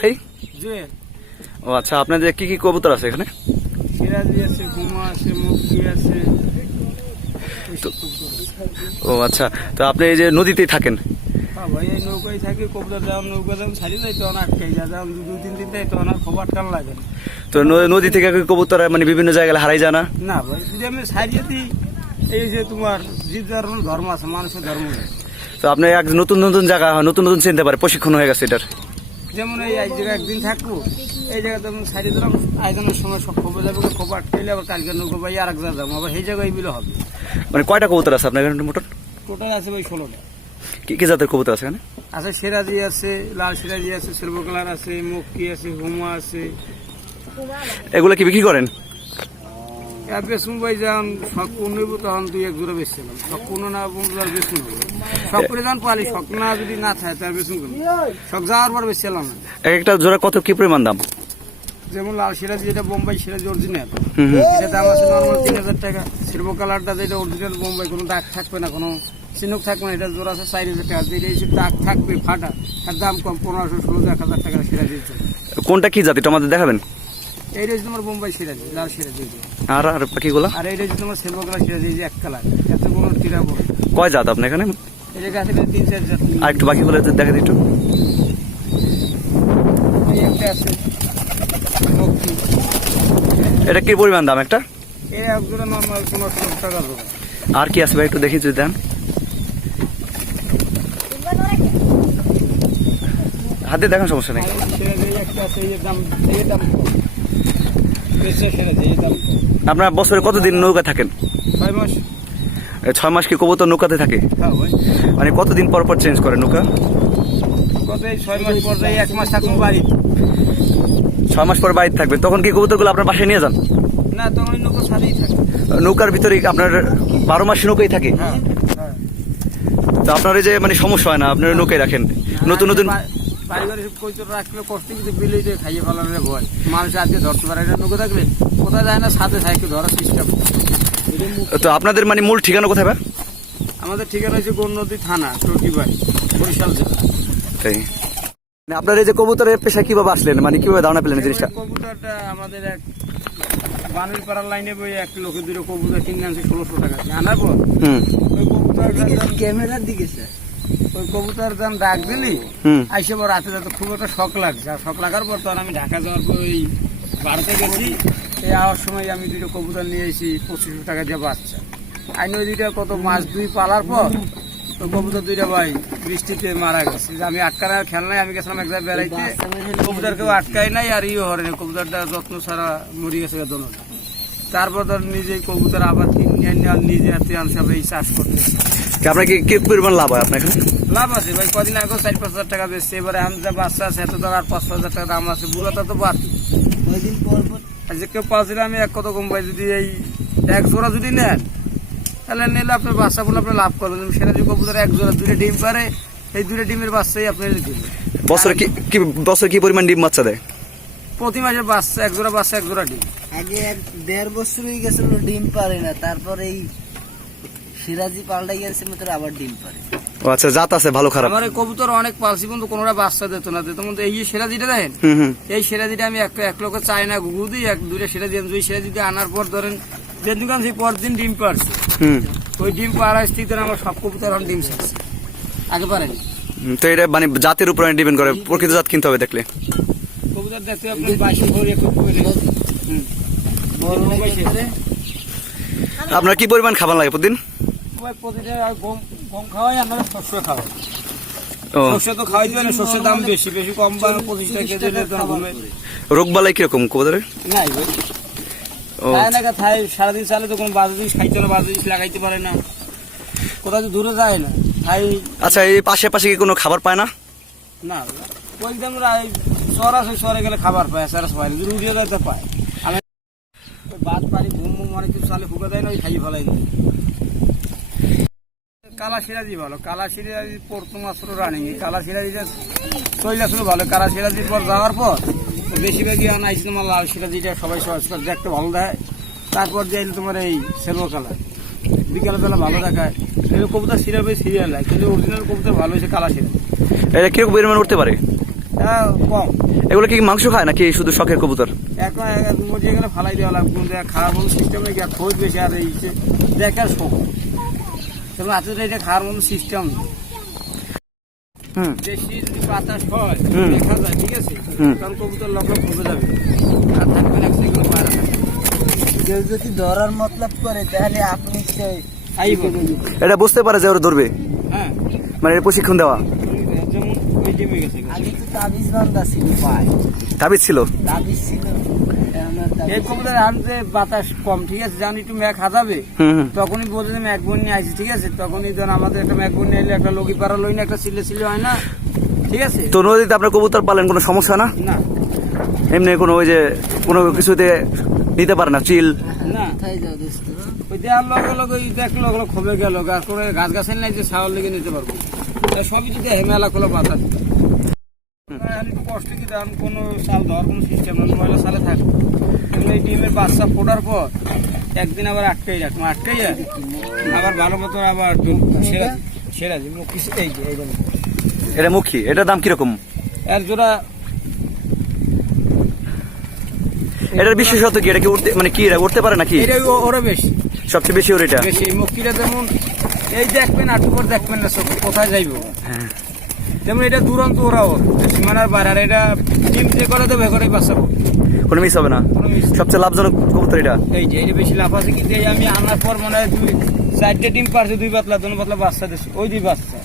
ভাই জুয়েল। ও আচ্ছা, আপনাদের কি কি কবুতর আছে এখানে? সিরাজি আছে, ঘুমা আছে, মুক্তি আছে। ও আচ্ছা, তো আপনি এই যে নদীতেই থাকেন? হ্যাঁ ভাই, এই নৌকায় থাকি। কবুতর যেমন নৌকা যেমন ছাড়ি যায় তখন আটকাই যায়, যেমন 2-3 দিন দেয় তখন আর খুব আটকান লাগে না। তো নদী থেকে কবুতর মানে বিভিন্ন জায়গায় হারাই যায় না? না ভাই, যদি আমি ছাড়িয়ে দিই, এই যে তোমার জীব জন্তুর ধর্ম আছে, মানুষের ধর্ম নেই। তো আপনি এক নতুন নতুন জায়গা নতুন নতুন চিনতে পারে, প্রশিক্ষণ হয়ে গেছে এটার। যেমন এই এক জায়গায় একদিন থাকবো, এই জায়গাতে আমি ছাড়িয়ে দিলাম, আয়োজনের সময় সব খবর যাবে, খবর আটকাইলে আবার কালকে নৌকা পাই আর এক জায়গায় যাবো, আবার সেই জায়গায় বিলো হবে। মানে কয়টা কবুতর আছে আপনার এখানে মোটর? টোটাল আছে ভাই 16টা। কি কি জাতের কবুতর আছে এখানে? আছে সিরাজি আছে, লাল সিরাজি আছে, সিলভার কালার আছে, মুক্তি আছে, হুমা আছে। এগুলো কি বিক্রি করেন? বেসুন ভাই যখন শখ পূর্ণ হইব তখন 2-1 জোড়া বেচছিলাম। শখ পূর্ণ না বন্ধু আর বেসুন হবে, শখ করে যখন পালি, শখ না যদি না থাকে তার বেসুন করবো, শখ যাওয়ার পর বেচছিলাম না। এক একটা জোড়া কত কি পরিমাণ দাম? যেমন লাল সিরাজি, যেটা বোম্বাই সিরাজি অরিজিনাল, এটা দাম আছে নর্মাল 3000 টাকা। সিলভার কালারটা যেটা অরিজিনাল বোম্বাই, কোনো দাগ থাকবে না, কোনো চিনুক থাকবে না, এটা জোড়া আছে 4000 টাকা। যেটা এসে দাগ থাকবে ফাটা, তার দাম কম, 1500-16,000 টাকা সিরাজি। কোনটা কি জাতি আমাদের দেখাবেন? এইটা হচ্ছে তোমার বোম্বাই সিরাজি, লাল সিরাজি। আর আর বাকিগুলো? আর এইটা হচ্ছে তোমার সিলভার কালার সিরাজি, এই যে এক কালার, এত কোনো টিরা বড়। কয় জাত আপনার এখানে? এই যে গাছে 3-4 জাত। আর একটু বাকিগুলো দেখা দিই একটু। এই একটা আছে মুক্তি, এটা কি পরিমাণ দাম একটা? এই এক জোড়া নর্মাল 1500 টাকা জোড়া। আর কি আছে ভাই একটু দেখি যদি দেন। হাতে দেখান, সমস্যা নেই। সিরাজি একটা আছে, এই দাম, এই দাম কম। বেশি সিরাজি, এই দাম কম। আপনার বছরে কতদিন নৌকা থাকেন? 6 মাস। 6 মাস কি কবুতর নৌকাতে থাকে? হ্যাঁ ভাই, মানে কতদিন পর পর চেঞ্জ করে নৌকা? কত এই 6 মাস পর যাই, 1 মাস থাকুন বাড়ি। 6 মাস পর বাড়িতে থাকবে, তখন কি কবুতরগুলো আপনার বাসায় নিয়ে যান? না, তখন ওই নৌকার সাথেই থাকে। নৌকার ভিতরে আপনার 12 মাস নৌকাই থাকে? হ্যাঁ হ্যাঁ। তো আপনার এই যে মানে সমস্যা হয় না, আপনার নৌকায় রাখেন নতুন নতুন? বাড়ি বাড়ি কইতো রাখলে কষ্ট, কিন্তু বিলে যে খাইয়ে ফেলানোর ভয়, মানুষ আজকে ধরতে পারে। এটা নৌকা থাকলে কোথায় যায় না, সাথে সাইকেল ধরার সিস্টেম। তো আপনাদের মানে মূল ঠিকানা কোথায় ভাই? আমাদের ঠিকানা হচ্ছে গৌরনদী থানা, টর্কিবাড়ি, বরিশাল জেলা। তাই মানে আপনার এই যে কবুতরের পেশা কিভাবে আসলেন, মানে কিভাবে ধারণা পেলেন এই জিনিসটা? কবুতরটা আমাদের এক বানুর পাড়ার লাইনে বই এক লোকের 2 কবুতর কিনে আনছে 1600 টাকা আনার পর। ওই কবুতর ক্যামেরার দিকে ওই কবুতর যখন ডাক দিলি, আইসে পর রাতে যাতে খুব একটা শখ লাগছে। আর শখ লাগার পর তখন আমি ঢাকা যাওয়ার পর ওই ভারতে গেছি, এই আওয়ার সময় আমি 2 কবুতর নিয়ে এসেছি 2500 টাকা দিয়ে বাচ্চা। আইন ওই 2টা কত মাস 2 পালার পর তো কবুতর 2টা ভাই বৃষ্টিতে মারা গেছে। আমি আটকানোর খেয়াল নাই, আমি গেছিলাম এক জায়গায় বেড়াইতে, কবুতর কেউ আটকাই নাই আর হরে কবুতরটা যত্ন ছাড়া মরি গেছে দোনোটা। তারপর ধর নিজেই কবুতর আবার কিনে নিজে হাতে আনসাবে এই চাষ করতে। আপনার কি পরিমাণ লাভ হয় আপনার এখানে? লাভ আছে ভাই, কদিন আগে 4-5 হাজার টাকা বেচছে। এবারে আমি যা বাচ্চা আছে এত টাকা, আর 5-6 হাজার টাকা দাম আছে, বুড়াটা তো বাড়তি। কদিন পর আর যে কেউ পাচ্ছিল আমি এক কত কম ভাই, যদি এই 1 জোড়া যদি নেন তাহলে নিলে আপনার বাচ্চা বলে আপনি লাভ করবেন। সেটা যদি কবুতর 1 জোড়া 2টা ডিম পারে, এই 2টা ডিমের বাচ্চাই আপনি দিবেন। বছরে কি পরিমাণ ডিম বাচ্চা দেয়? প্রতি মাসে বাচ্চা 1 জোড়া, বাচ্চা 1 জোড়া ডিম। আগে 1.5 বছর হয়ে গেছিল ডিম পারে না, তারপর এই সিরাজি পাল্টাই গেছে মতো আবার ডিম পারে। ও আচ্ছা, জাত আছে ভালো খারাপ? আমার এই কবুতর অনেক পালছি কিন্তু কোনোটা বাচ্চা দিত না। কিন্তু এই সিরাজিটা দেখেন, এই সিরাজিটা আমি এক লোক চাই না ঘুঘু দিই, 1-2টা সিরাজি আনছি। ওই সিরাজিটা আনার পর ধরেন যে দোকান সেই পরদিন ডিম পারছে। ওই ডিম পাড়ার স্থিতিতে আমার সব কবুতর এখন ডিম ছাড়ছে, আগে পারেনি। তো এটা মানে জাতের উপর ডিপেন্ড করে, প্রকৃত জাত কিনতে হবে দেখলে। কবুতর দেখতে আপনি 22 ভরি একটু করে আপনার কি পরিমাণ খাবার লাগে প্রতিদিন? প্রতিদিন গম খাওয়াই, আমরা শস্য খাওয়াই। শস্য তো খাওয়াই দিবে না, শস্যের দাম বেশি বেশি, কম বা 25 টাকা কেজি। রোগ বালাই কিরকম কবুতরে? নাই ভাই, খায় সারাদিন চালে তো কোনো বাজে জিনিস খাইতে না, বাজে জিনিস লাগাইতে পারে না, কোথাও তো দূরে যায় না খাই। আচ্ছা, এই পাশে কি কোনো খাবার পায় না? না ওই দাম শহর আছে, শহরে গেলে খাবার পায়, সারা পায় না, যদি উড়িয়ে যায় তো পায়। আমি বাদ পারি ঘুম অনেক কিছু চালে ফুকে দেয় না, ওই খাইয়ে ফেলাই দেয়। কালা সিরাজি ভালো, কালা সিরাজি প্রথম মাত্র রানিং। কালা সিরাজিটা চলে আসলে ভালো, কালা সিরাজির পর যাওয়ার পর বেশিরভাগই আনাইছি তোমার লাল সিরাজিটা, সবাই দেখতে ভালো দেয়। তারপর যে তোমার এই সিলভার কালার বিকাল বেলা ভালো দেখায়। এই কবুতর সিরিয়াল লাগে, কিন্তু অরিজিনাল কবুতর ভালো হয়েছে কালা সিরাজি। এটা কিরকম পরিমাণ উঠতে পারে? কম। এগুলো কি মাংস খায় নাকি শুধু শখের কবুতর? এখন মরিয়ে গেলে ফালাই দেওয়া লাগবে, কিন্তু খাওয়ার মতো সিস্টেম নেই, খোঁজ বেশি আর এই যে দেখার শখ, তবে আসলে এটা খাওয়ার মতো সিস্টেম হুম বেশি যদি বাতাস হয় হুম। দেখা যায়, ঠিক আছে, হুম। কারণ কবুতর লক্ষ কমে যাবে আর থাকবে না সেগুলো বাইরে থাকবে। কেউ যদি ধরার মতলব করে তাহলে আপনি সেই আইব। এটা বুঝতে পারে যে ওরা ধরবে, হ্যাঁ, মানে এর প্রশিক্ষণ দেওয়া। যেমন ওই টিমে গেছে আগে তো তাবিজ বান্ধা ছিল পায়, তাবিজ ছিল। তাবিজ ছিল, এখন আর তাবিজ এই কবুতর আনতে বাতাস কম, ঠিক আছে, জানি একটু ম্যাক হাজাবে হুম হুম। তখনই বলছে যে ম্যাক বোন নিয়ে আসি, ঠিক আছে, তখনই ধর আমাদের একটা ম্যাক বোন নিয়ে এলে একটা লগি পাড়া লই না, একটা সিলে সিলে হয় না, ঠিক আছে। তো নদীতে আপনার কবুতর পালেন, কোনো সমস্যা না? না এমনি কোনো ওই যে কোনো কিছুতে নিতে পারে না, চিল? না, কোথায় যাও দোস্ত? ওই দেওয়ার লগে লগে ওই দেখলো ওগুলো খবে গেল, গাছ করে গাছ গাছের নাই যে ছাওয়ার লেগে নিতে পারবো, তা সবই যদি হেমেলা খোলা বাতাস একটু কষ্ট কি দাম, কোনো সাল দেওয়ার কোনো সিস্টেম না, ময়লা সালে থাকবে, কিন্তু এই ডিমের বাচ্চা ফোটার পর একদিন আবার আটকাই রাখবো, আটকাই আবার ভালো মতো আবার সেরা সেরা যে মুখ কিছু এই যে এই জন্য এটা মুখী, এটার দাম কিরকম? এর জোড়া এটার বিশেষত কি? এটা কি উঠতে, মানে কি এটা উঠতে পারে নাকি? এটাই ওরা বেশি সবচেয়ে বেশি ওর এটা? বেশি এই মুখিটা যেমন এই দেখবেন আটু পর দেখবেন না চোখে কোথায় যাইবো, হ্যাঁ। যেমন এটা দুরন্ত ওরাও সীমানার বাইরে, আর এটা ডিম যে করে দেবে করে বাঁচাবো, কোনো মিস হবে না। কোনো miss নেই। সবচেয়ে লাভজনক কবুতর এটা। এই যে এটা বেশি লাভ আছে, কিন্তু এই আমি আনার পর মনে হয় 4টে ডিম পারছে, 2 পাতলা 2 পাতলা বাচ্চা দিচ্ছে, ওই 2 বাচ্চা,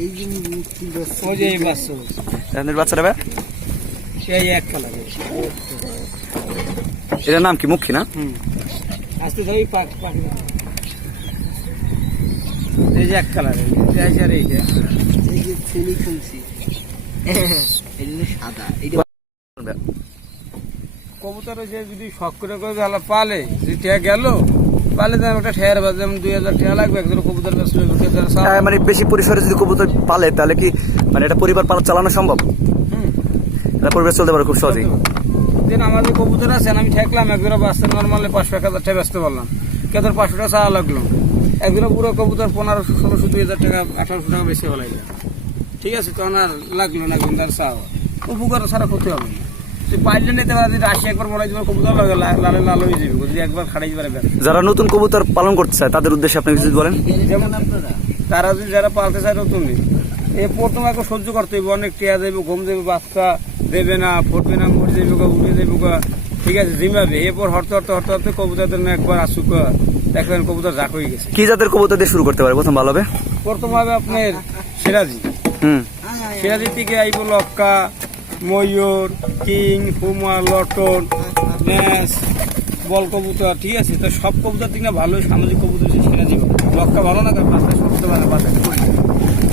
এই যে মুক্তি দোস্ত, ওই যে এই বাচ্চা এদের বাচ্চাটা ভাই? এই এক কালার। এটার নাম কি? মুখী না? আস্তে ধরে পাক পাক এই যে এক কালার, এই যে আর এইটা এই যে ছেলে খুলছি এটা হলো সাদা, এটা কবুতর যে যদি শখ করে করে জ্বালা পালে, যদি ঠেয়া গেল পালে যেন ওটা ঠেয়ার বাজে, যেমন 2000 ঠেয়া লাগবে একজন কবুতর বেসলে মানে বেশি পরিসরে যদি কবুতর পালে তাহলে কি মানে এটা পরিবার চালানো সম্ভব? এটা পরিবার চলতে পারে খুব সহজেই। দিন আমাদের কবুতর আছে, আমি ঠেকলাম একজোড়া বাচ্চা নর্মালি 500-1000 টাকা বেচতে পারলাম, কেতর 500 টাকা চাওয়া লাগলো, একজোড়া পুরো কবুতর 1500-1600 2000 টাকা 1800 টাকা বেশি হলাই যায়, ঠিক আছে, তখন আর লাগলো না, কিন্তু আর চাওয়া উপকার ছাড়া ক্ষতি হবে না। তুই পাইলে নিতে পারে, যদি 80 একবার বলাই যাবে কবুতর লাগে লালে লাল হয়ে যাবে, যদি একবার খাড়াই পারে বেড়ে। যারা নতুন কবুতর পালন করতে চায় তাদের উদ্দেশ্যে আপনি কিছু বলেন? যেমন আপনারা তারা যদি যারা পালতে চায় নতুন এ প্রথম একবার সহ্য করতে হইব, অনেক টেয়া যাইব, ঘুম যাবে, বাচ্চা দেবে না, ফুটবে না, মরে যাইব গা, উড়ে যাইব গা, ঠিক আছে, জিমাবে, এরপর হরতে হরতে হরতে হরতে কবুতর জন্য একবার আসুক, দেখবেন কবুতর জাক হয়ে গেছে। কি জাতের কবুতর দিয়ে শুরু করতে পারে প্রথম ভালো হবে? প্রথম হবে আপনার সিরাজি, হুম। সিরাজি থেকে আইব লক্কা, ময়ূর, কিং, পুমা, লটন, ম্যাস, বল কবুতর, ঠিক আছে, তো সব কবুতর থেকে ভালো সামাজিক কবুতর হচ্ছে সিরাজি। লক্কা ভালো না, কারণ বাচ্চা করতে পারে, বাচ্চাকে করে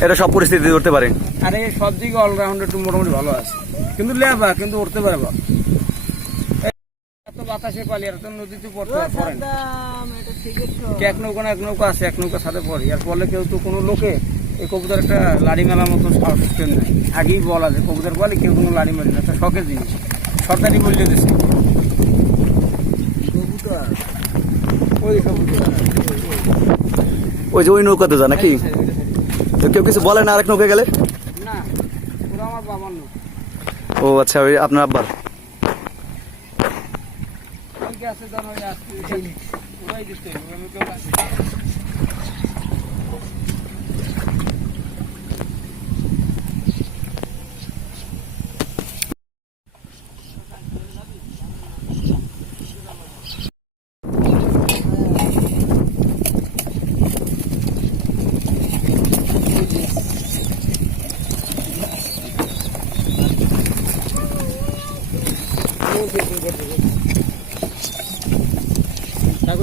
এটা সব পরিস্থিতি করতে পারে। আর এই সব দিকে অলরাউন্ড একটু মোটামুটি ভালো আছে, কিন্তু লেবা কিন্তু উঠতে পারে বা এত বাতাসে পালি, আর তো নদীতে পড়তে পারে না, এক নৌকা না এক নৌকা আছে, এক নৌকার সাথে পড়ি, আর পড়লে কেউ তো কোনো লোকে এই কবুতর একটা লাড়ি মেলার মতো সিস্টেম নেই, আগেই বলা যায় কবুতর বলে কেউ কোনো লাড়ি মারি না, একটা শখের জিনিস, সরকারি মূল্য দিচ্ছে কবুতর ওই কবুতর। ওই যে ওই নৌকাতে যা নাকি? তো কেউ কিছু বলে না আরেক নৌকা গেলে? না, ওরা আমার বাবার লোক, ও আচ্ছা, ওই আপনার আব্বার। ওই গেছে ধর ওই আসছে ওরাই দিতে হবে, আমি কেউ আসি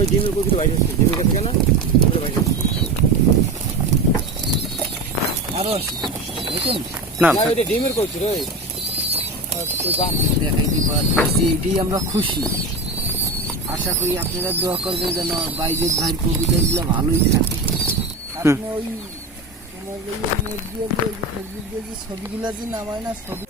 ওই ডিমের কবুতর বাইরে আসছে, ডিমের কাছে কেন বাইরে আরো আছে দেখুন না না, এটা ডিমের কবুতর রে, ওই বাম দেখাইতে পারতেছি, এটাই আমরা খুশি। আশা করি আপনারা দোয়া করবেন যেন বাইজের ভাইয়ের কবিতাগুলো ভালোই থাকে। আপনি ওই তোমার নেট দিয়ে যে ফেসবুক দিয়ে যে ছবিগুলো যে নামায় না, ছবি